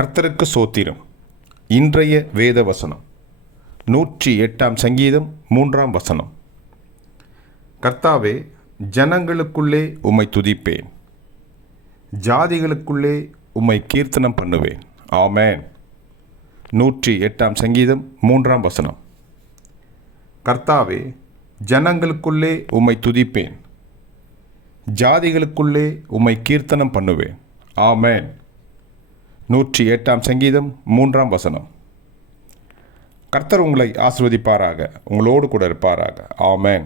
கர்த்தருக்கு சோத்திரம். இன்றைய வேத வசனம் 108 சங்கீதம் 3 கர்த்தாவே, ஜனங்களுக்குள்ளே உம்மை துதிப்பேன், ஜாதிகளுக்குள்ளே உம்மை கீர்த்தனம் பண்ணுவேன். ஆமென். 108 சங்கீதம் 3 கர்த்தாவே, ஜனங்களுக்குள்ளே உம்மை துதிப்பேன், ஜாதிகளுக்குள்ளே உம்மை கீர்த்தனம் பண்ணுவேன். ஆமென். 108 சங்கீதம் 3 கர்த்தர் உங்களை ஆசீர்வதிப்பாராக, உங்களோடு கூட இருப்பாராக. ஆமென்.